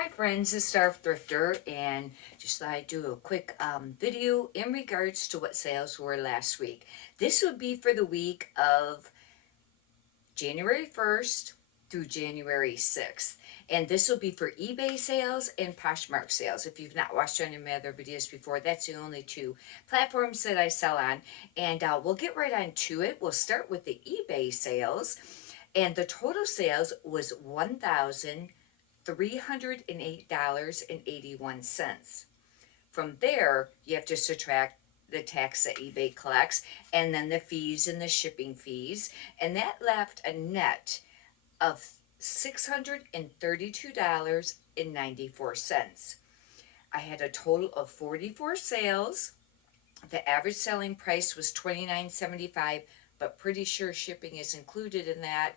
Hi friends, it's Starve Thrifter, and just thought I'd do a quick video in regards to what sales were last week. This would be for the week of January 1st through January 6th. And this will be for eBay sales and Poshmark sales. If you've not watched any of my other videos before, that's the only two platforms that I sell on. And we'll get right on to it. We'll start with the eBay sales. And the total sales was $1,308.81. From there, you have to subtract the tax that eBay collects and then the fees and the shipping fees. And that left a net of $632.94. I had a total of 44 sales. The average selling price was $29.75, but pretty sure shipping is included in that,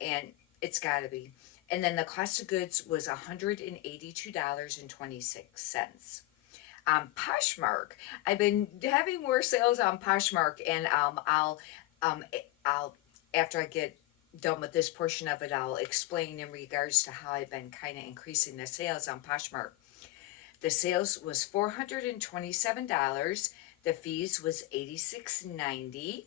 and it's got to be. And then the cost of goods was $182.26. Poshmark, I've been having more sales on Poshmark, and I'll after I get done with this portion of it, I'll explain in regards to how I've been kind of increasing the sales on Poshmark. The sales was $427. The fees was $86.90.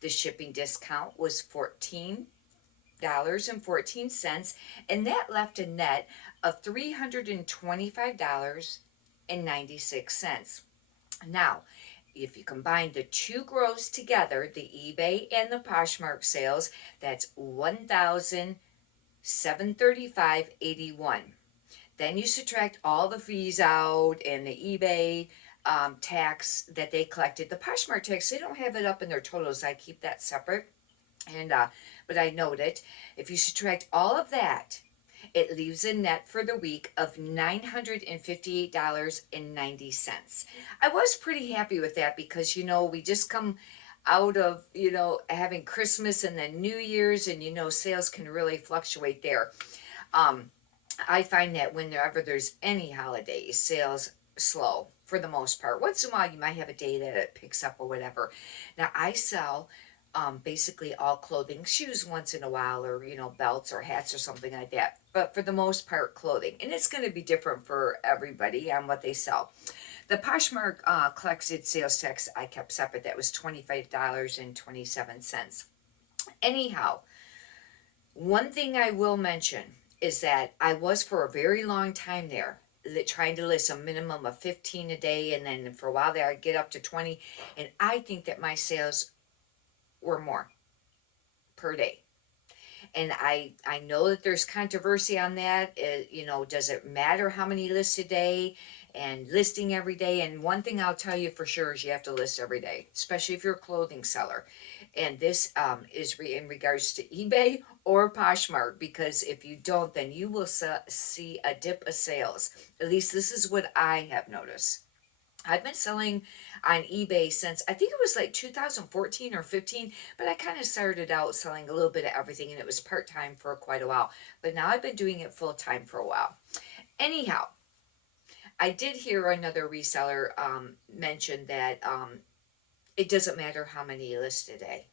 The shipping discount was $14.14, and that left a net of $325.96. Now, if you combine the two gross together, the eBay and the Poshmark sales, that's $1,735.81. Then you subtract all the fees out and the eBay tax that they collected. The Poshmark tax, they don't have it up in their totals. I keep that separate, and but I note it. If you subtract all of that, it leaves a net for the week of $958.90. I was pretty happy with that because, we just come out of, having Christmas and then New Year's, and, sales can really fluctuate there. I find that whenever there's any holidays, sales slow for the most part. Once in a while, you might have a day that it picks up or whatever. Now, I sell basically all clothing, shoes once in a while, or belts or hats or something like that, but for the most part clothing, and it's going to be different for everybody on what they sell. The Poshmark collected sales tax I kept separate. That was $25.27. Anyhow, one thing I will mention is that I was for a very long time there trying to list a minimum of 15 a day, and then for a while there I'd get up to 20, and I think that my sales or more per day. And I know that there's controversy on that. Does it matter how many lists a day and listing every day? And one thing I'll tell you for sure is you have to list every day, especially if you're a clothing seller. And this is in regards to eBay or Poshmark, because if you don't, then you will see a dip of sales. At least this is what I have noticed. I've been selling on eBay since I think it was like 2014 or 15, but I kind of started out selling a little bit of everything, and it was part-time for quite a while. But now I've been doing it full-time for a while. Anyhow, I did hear another reseller mention that it doesn't matter how many you list a day,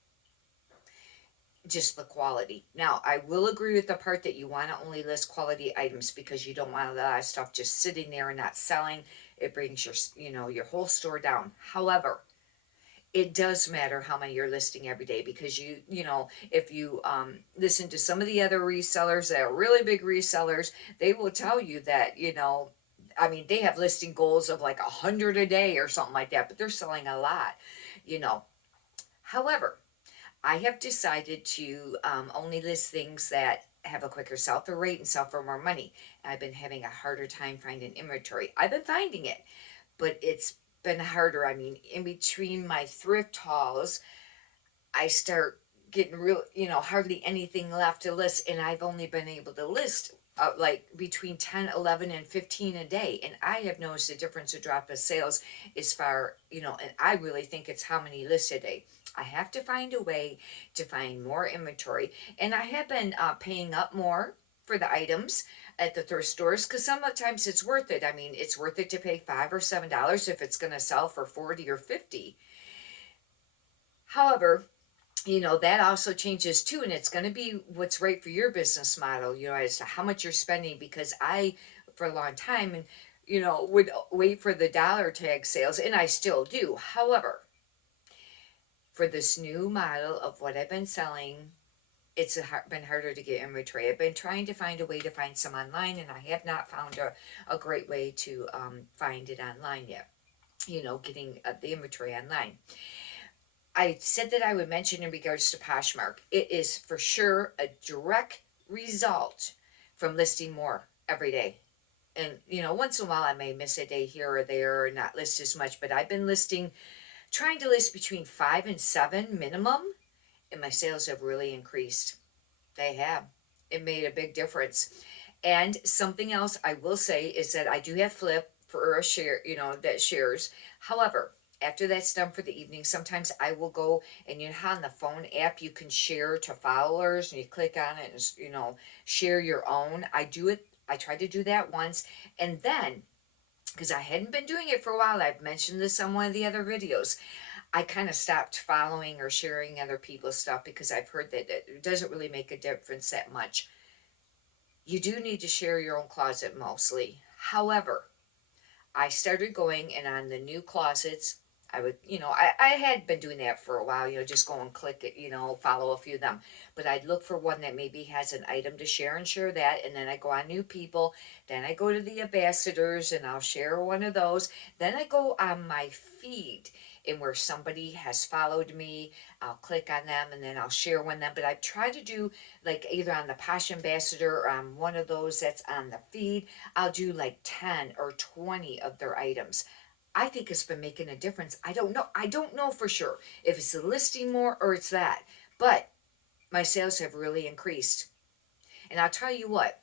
just the quality. Now, I will agree with the part that you want to only list quality items because you don't want a lot of stuff just sitting there and not selling. It brings your whole store down. However, it does matter how many you're listing every day, because if you listen to some of the other resellers that are really big resellers, they will tell you that they have listing goals of like 100 a day or something like that, but they're selling a lot. However, I have decided to only list things that have a quicker sell-through rate and sell for more money. I've been having a harder time finding inventory. I've been finding it, but it's been harder. In between my thrift hauls, I start getting hardly anything left to list, and I've only been able to list like between 10, 11, and 15 a day. And I have noticed a difference, a drop of sales as far, and I really think it's how many lists a day. I have to find a way to find more inventory. And I have been paying up more for the items at the thrift stores, because sometimes it's worth it. It's worth it to pay $5 or $7 if it's going to sell for 40 or 50. However, that also changes too, and it's going to be what's right for your business model, as to how much you're spending. Because I, for a long time, and would wait for the dollar tag sales, and I still do. However, for this new model of what I've been selling, it's been harder to get inventory. I've been trying to find a way to find some online, and I have not found a great way to find it online yet. Getting the inventory online. I said that I would mention in regards to Poshmark. It is for sure a direct result from listing more every day. And once in a while I may miss a day here or there or not list as much, but I've been trying to list between 5 and 7 minimum, and my sales have really increased. They have. It made a big difference. And something else I will say is that I do have Flip for a share, that shares. However, after that's done for the evening, sometimes I will go, and how on the phone app you can share to followers, and you click on it and share your own. I tried to do that once, and then because I hadn't been doing it for a while, I've mentioned this on one of the other videos. I kind of stopped following or sharing other people's stuff because I've heard that it doesn't really make a difference that much. You do need to share your own closet mostly. However, I started going, and on the new closets, I would, I had been doing that for a while, just go and click it, follow a few of them. But I'd look for one that maybe has an item to share and share that. And then I go on new people. Then I go to the ambassadors and I'll share one of those. Then I go on my feed, and where somebody has followed me, I'll click on them and then I'll share one of them. But I try to do like either on the Posh Ambassador or on one of those that's on the feed. I'll do like 10 or 20 of their items. I think it's been making a difference. I don't know. I don't know for sure if it's the listing more or it's that. But my sales have really increased. And I'll tell you what,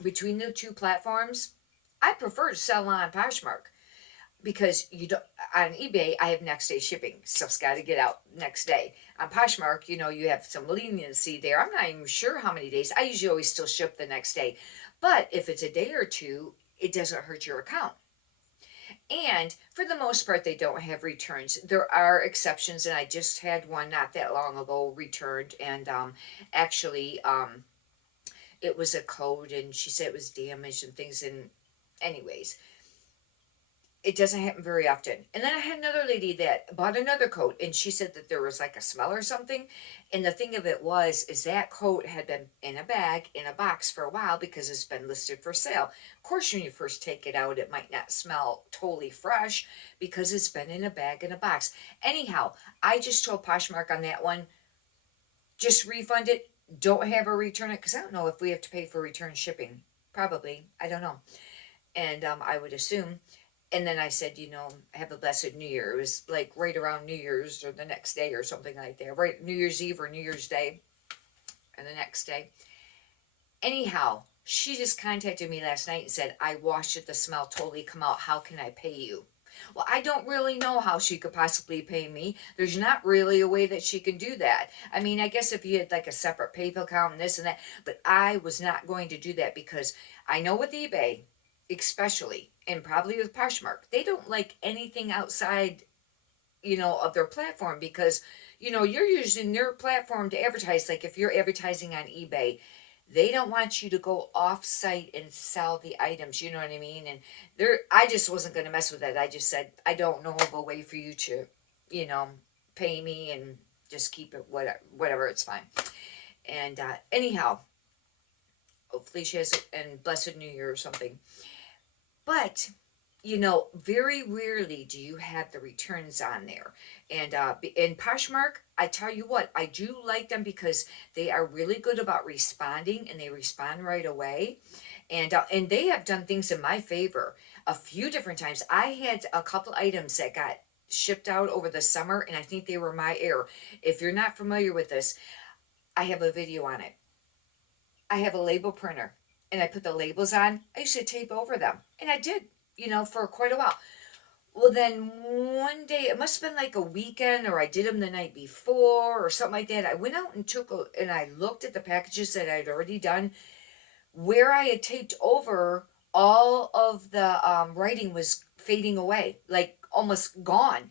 between the two platforms, I prefer to sell on Poshmark because you don't on eBay. I have next day shipping. Stuff's got to get out next day. On Poshmark, you have some leniency there. I'm not even sure how many days. I usually always still ship the next day, but if it's a day or two, it doesn't hurt your account. And for the most part, they don't have returns. There are exceptions, and I just had one not that long ago returned, and actually, it was a code, and she said it was damaged and things. And anyways, it doesn't happen very often. And then I had another lady that bought another coat, and she said that there was like a smell or something. And the thing of it is that coat had been in a bag, in a box for a while because it's been listed for sale. Of course, when you first take it out, it might not smell totally fresh because it's been in a bag, in a box. Anyhow, I just told Poshmark on that one, just refund it. Don't have her return it because I don't know if we have to pay for return shipping. Probably. I don't know. And I would assume. And then I said, have a blessed New Year. It was like right around New Year's or the next day or something like that. Right, New Year's Eve or New Year's Day or the next day. Anyhow, she just contacted me last night and said, I washed it. The smell totally come out. How can I pay you? Well, I don't really know how she could possibly pay me. There's not really a way that she can do that. I mean, I guess if you had like a separate PayPal account and this and that, but I was not going to do that because I know with eBay, especially, and probably with Poshmark, they don't like anything outside, of their platform because, you're using their platform to advertise. Like if you're advertising on eBay, they don't want you to go off site and sell the items, you know what I mean? And I just wasn't going to mess with that. I just said, I don't know of a way for you to, you know, pay me and just keep it whatever, it's fine. And anyhow, hopefully she has and blessed New Year or something. But very rarely do you have the returns on there. And in Poshmark, I tell you what, I do like them because they are really good about responding, and they respond right away. And they have done things in my favor a few different times. I had a couple items that got shipped out over the summer, and I think they were my error. If you're not familiar with this, I have a video on it. I have a label printer, and I put the labels on. I used to tape over them, and I did, for quite a while. Well, then one day, it must have been like a weekend, or I did them the night before, or something like that. I went out and and I looked at the packages that I'd already done. Where I had taped over, all of the writing was fading away, like almost gone.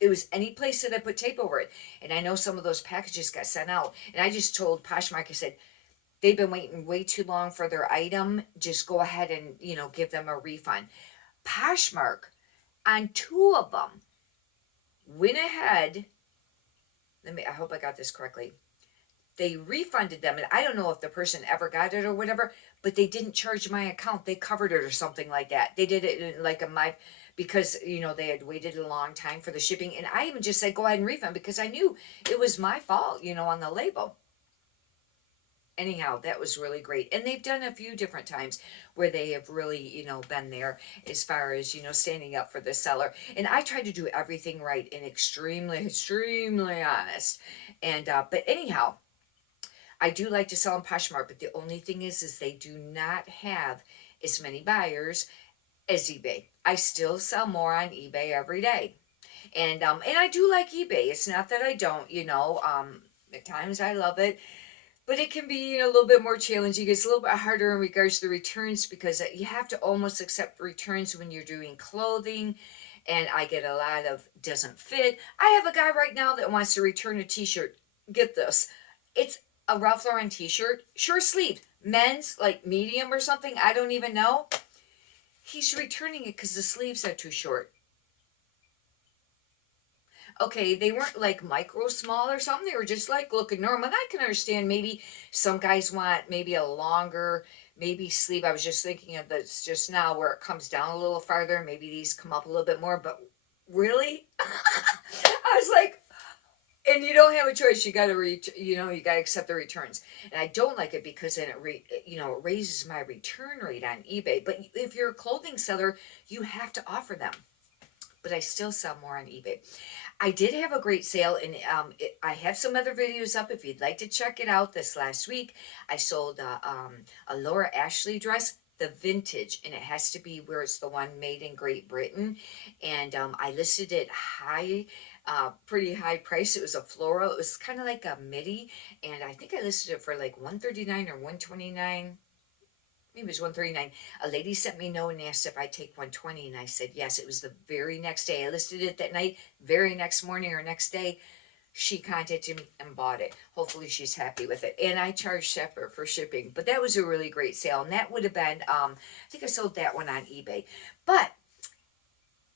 It was any place that I put tape over it. And I know some of those packages got sent out. And I just told Poshmark, I said, they've been waiting way too long for their item. Just go ahead and, give them a refund. Poshmark, on two of them, went ahead. I hope I got this correctly. They refunded them, and I don't know if the person ever got it or whatever, but they didn't charge my account. They covered it or something like that. They did it in like because they had waited a long time for the shipping, and I even just said go ahead and refund because I knew it was my fault, on the label. Anyhow, that was really great. And they've done a few different times where they have really, been there as far as, standing up for the seller. And I try to do everything right and extremely, extremely honest. But anyhow, I do like to sell on Poshmark, but the only thing is they do not have as many buyers as eBay. I still sell more on eBay every day. And I do like eBay. It's not that I don't, at times I love it, but it can be a little bit more challenging. It's a little bit harder in regards to the returns because you have to almost accept returns when you're doing clothing. And I get a lot of doesn't fit. I have a guy right now that wants to return a t-shirt. Get this. It's a Ralph Lauren t-shirt, short sleeve, men's, like medium or something. I don't even know. He's returning it because the sleeves are too short. Okay, they weren't like micro small or something. They were just like looking normal. And I can understand maybe some guys want maybe a longer, maybe sleeve. I was just thinking of this just now where it comes down a little farther. Maybe these come up a little bit more, but really? I was like, and you don't have a choice. You got to you got to accept the returns. And I don't like it because then it raises my return rate on eBay. But if you're a clothing seller, you have to offer them. But I still sell more on eBay. I did have a great sale, and I have some other videos up if you'd like to check it out. This last week, I sold a Laura Ashley dress, the vintage, and it has to be where it's the one made in Great Britain. And I listed it pretty high price. It was a floral. It was kind of like a midi, and I think I listed it for like $139 or $129. Maybe it was 139. A lady sent me a note and asked if I'd take 120, and I said yes. It was the very next day. I listed it that night. Very next morning or next day, she contacted me and bought it. Hopefully she's happy with it. And I charged separate for shipping. But that was a really great sale. And that would have been, I think I sold that one on eBay. But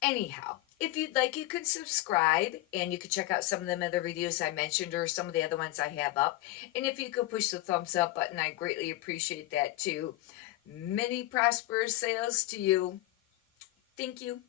anyhow, if you'd like, you can subscribe and you can check out some of them other videos I mentioned or some of the other ones I have up. And if you could push the thumbs up button, I greatly appreciate that too. Many prosperous sales to you. Thank you.